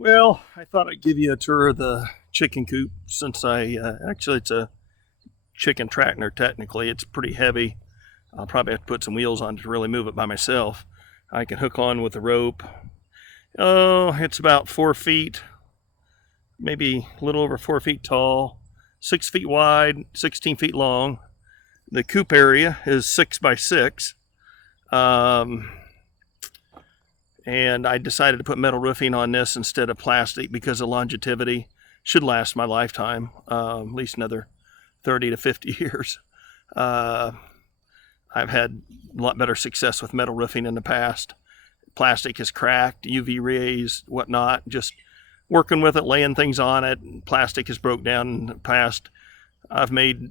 Well, I thought I'd give you a tour of the chicken coop since actually it's a chicken tractor technically. It's pretty heavy. I'll probably have to put some wheels on to really move it by myself. I can hook on with a rope. Oh, it's about 4 feet, maybe a little over 4 feet tall, 6 feet wide, 16 feet long. The coop area is 6 by 6. Um, and I decided to put metal roofing on this instead of plastic because of longevity. Should last my lifetime, at least another 30 to 50 years. Uh, I've had a lot better success with metal roofing in the past. Plastic is cracked, UV rays, whatnot. Just working with it, laying things on it. Plastic has broke down in the past. I've made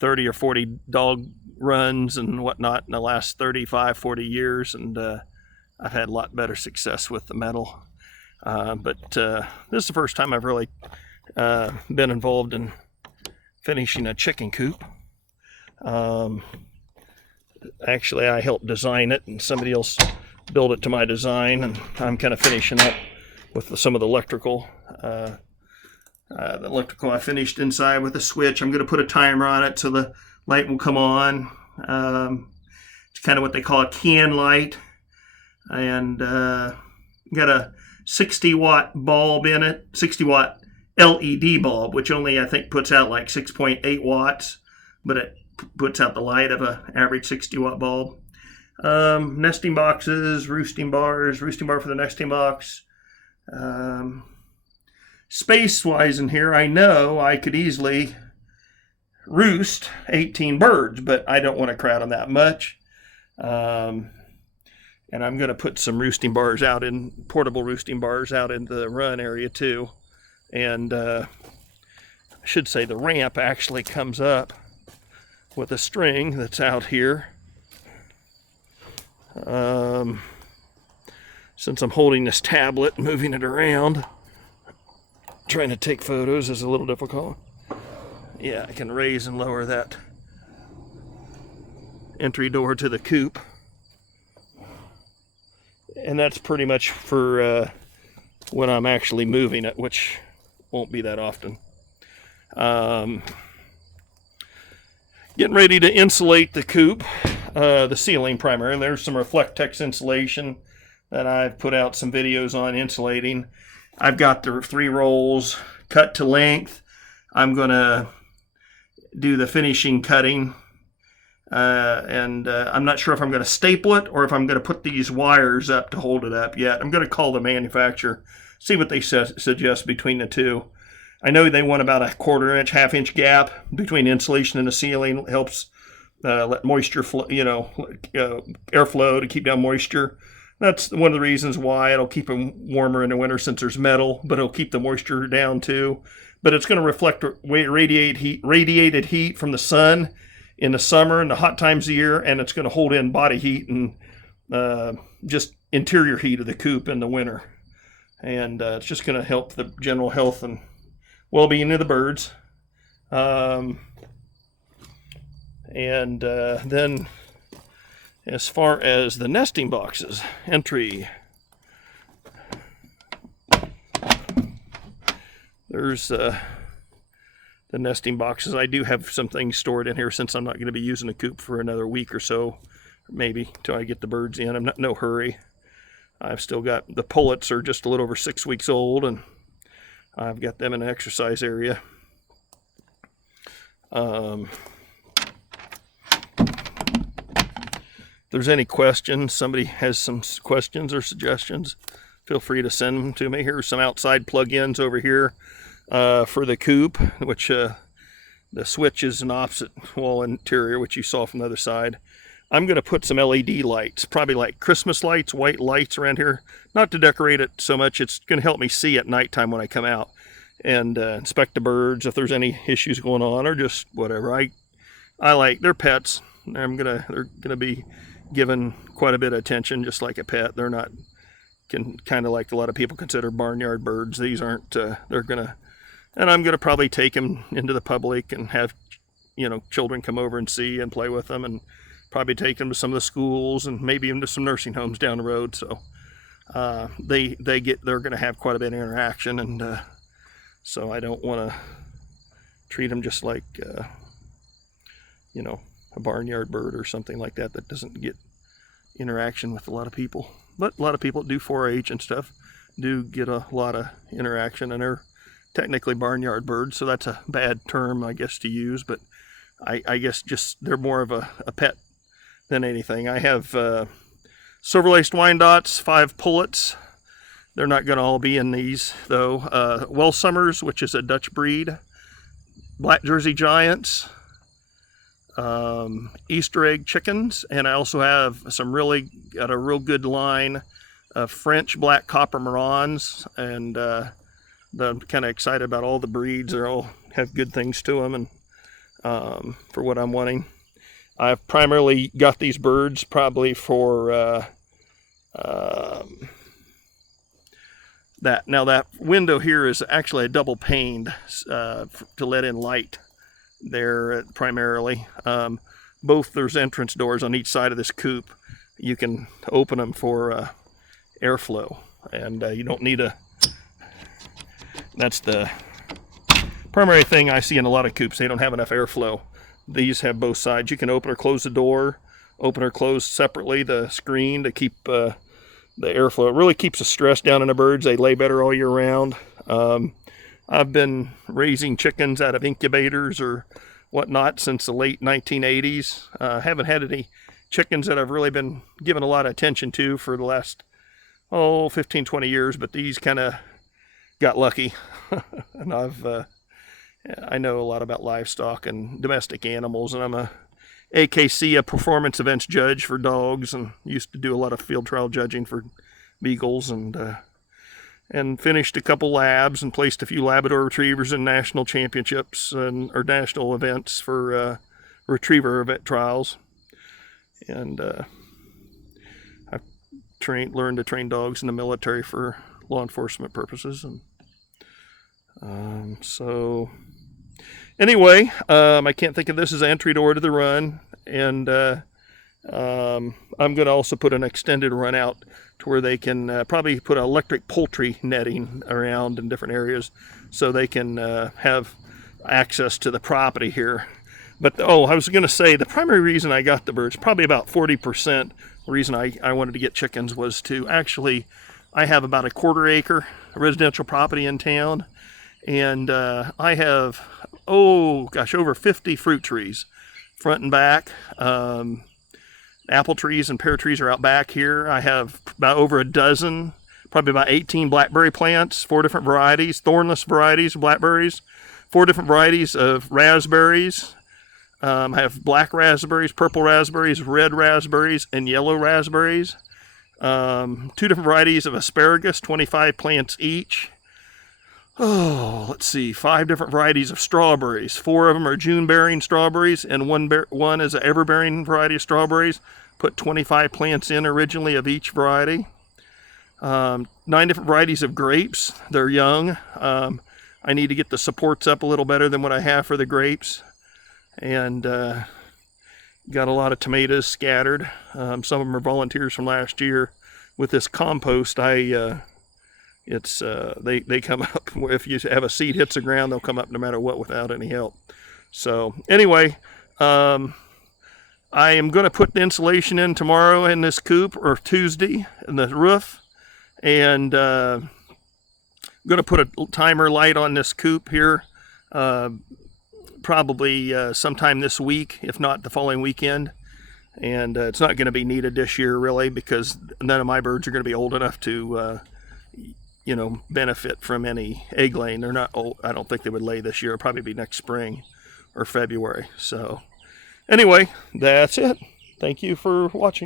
30 or 40 dog runs and whatnot in the last 35, 40 years, and I've had a lot better success with the metal. But this is the first time I've really been involved in finishing a chicken coop. Actually, I helped design it, and somebody else built it to my design, and I'm kind of finishing up with some of the electrical. The electrical I finished inside with a switch. I'm going to put a timer on it so the light will come on. It's kind of what they call a can light, and got a 60-watt bulb in it, 60-watt LED bulb, which only I think puts out like 6.8 watts, but it puts out the light of an average 60-watt bulb. Nesting boxes, roosting bar for the nesting box. Space-wise in here, I know I could easily roost 18 birds, but I don't want to crowd them that much. And I'm going to put some portable roosting bars out in the run area too. And I should say the ramp actually comes up with a string that's out here. Since I'm holding this tablet, moving it around, trying to take photos is a little difficult. Yeah, I can raise and lower that entry door to the coop. And that's pretty much for when I'm actually moving it, which won't be that often. Getting ready to insulate the coop, the ceiling primarily. There's some Reflectex insulation that I've put out some videos on insulating. I've got the 3 rolls cut to length. I'm going to do the finishing cutting. And I'm not sure if I'm going to staple it or if I'm going to put these wires up to hold it up yet. I'm going to call the manufacturer, see what they suggest between the two. I know they want about a 1/4 inch, 1/2 inch gap between insulation and the ceiling. It helps let moisture flow, airflow to keep down moisture. That's one of the reasons why it'll keep them warmer in the winter since there's metal, but it'll keep the moisture down too. But it's going to reflect radiated heat from the sun in the summer and the hot times of the year, and it's going to hold in body heat and just interior heat of the coop in the winter. And it's just going to help the general health and well-being of the birds. Then as far as the nesting boxes, entry, there's the nesting boxes. I do have some things stored in here since I'm not going to be using the coop for another week or so, maybe till I get the birds in. I'm not in no hurry. I've still got the pullets are just a little over 6 weeks old, and I've got them in an exercise area. If there's any questions, somebody has some questions or suggestions, feel free to send them to me. Here's some outside plug-ins over here for the coop, which the switch is an opposite wall interior, which you saw from the other side. I'm going to put some LED lights, probably like Christmas lights, white lights around here. Not to decorate it so much, it's going to help me see at nighttime when I come out and inspect the birds if there's any issues going on or just whatever. I like, they're pets. They're gonna be given quite a bit of attention, just like a pet. They're not kind of like a lot of people consider barnyard birds. These aren't. And I'm gonna probably take them into the public and have children come over and see and play with them, and probably take them to some of the schools and maybe even to some nursing homes down the road. So they're going to have quite a bit of interaction, and so I don't want to treat them just like you know, a barnyard bird or something like that that doesn't get interaction with a lot of people. But a lot of people that do 4-H and stuff do get a lot of interaction, and they're technically barnyard birds, so that's a bad term, I guess, to use, but I guess just they're more of a pet than anything. I have silver-laced Wyandottes, 5 pullets. They're not going to all be in these, though. Welsh Summers, which is a Dutch breed. Black Jersey Giants. Easter egg chickens, and I also have got a real good line of French black copper marrons, and I'm kind of excited about all the breeds. They all have good things to them, and for what I'm wanting. I've primarily got these birds probably for that. Now that window here is actually a double paned to let in light there primarily. Both there's entrance doors on each side of this coop. You can open them for airflow, and you don't need that's the primary thing I see in a lot of coops. They don't have enough airflow. These have both sides. You can open or close the door, open or close separately the screen to keep the airflow. It really keeps the stress down on the birds. They lay better all year round. I've been raising chickens out of incubators or whatnot since the late 1980s. Haven't had any chickens that I've really been given a lot of attention to for the last 15, 20 years, but these kind of got lucky. And I know a lot about livestock and domestic animals, and I'm a AKC, a performance events judge for dogs, and used to do a lot of field trial judging for beagles, and finished a couple labs and placed a few Labrador retrievers in national championships or national events for retriever event trials. And I've learned to train dogs in the military for law enforcement purposes. And so anyway, I can't think of this as an entry door to the run, and I'm going to also put an extended run out to where they can probably put electric poultry netting around in different areas so they can have access to the property here. But I was going to say the primary reason I got the birds, probably about 40%, the reason I wanted to get chickens was to actually, I have about a 1/4 acre residential property in town, and I have over 50 fruit trees, front and back. Apple trees and pear trees are out back here. I have about over a dozen, probably about 18 blackberry plants, 4 different varieties, thornless varieties of blackberries, 4 different varieties of raspberries. I have black raspberries, purple raspberries, red raspberries, and yellow raspberries. 2 different varieties of asparagus, 25 plants each. Let's see, 5 different varieties of strawberries. 4 of them are June-bearing strawberries, and one is an ever-bearing variety of strawberries. Put 25 plants in originally of each variety. 9 different varieties of grapes. They're young. I need to get the supports up a little better than what I have for the grapes. And got a lot of tomatoes scattered. Some of them are volunteers from last year. With this compost, they come up. If you have a seed hits the ground, they'll come up no matter what without any help. So anyway, I am going to put the insulation in tomorrow in this coop, or Tuesday, in the roof, and I'm going to put a timer light on this coop here, probably sometime this week, if not the following weekend. And it's not going to be needed this year really, because none of my birds are going to be old enough to benefit from any egg laying. They're not old. I don't think they would lay this year. It'll probably be next spring or February. So anyway, that's it. Thank you for watching.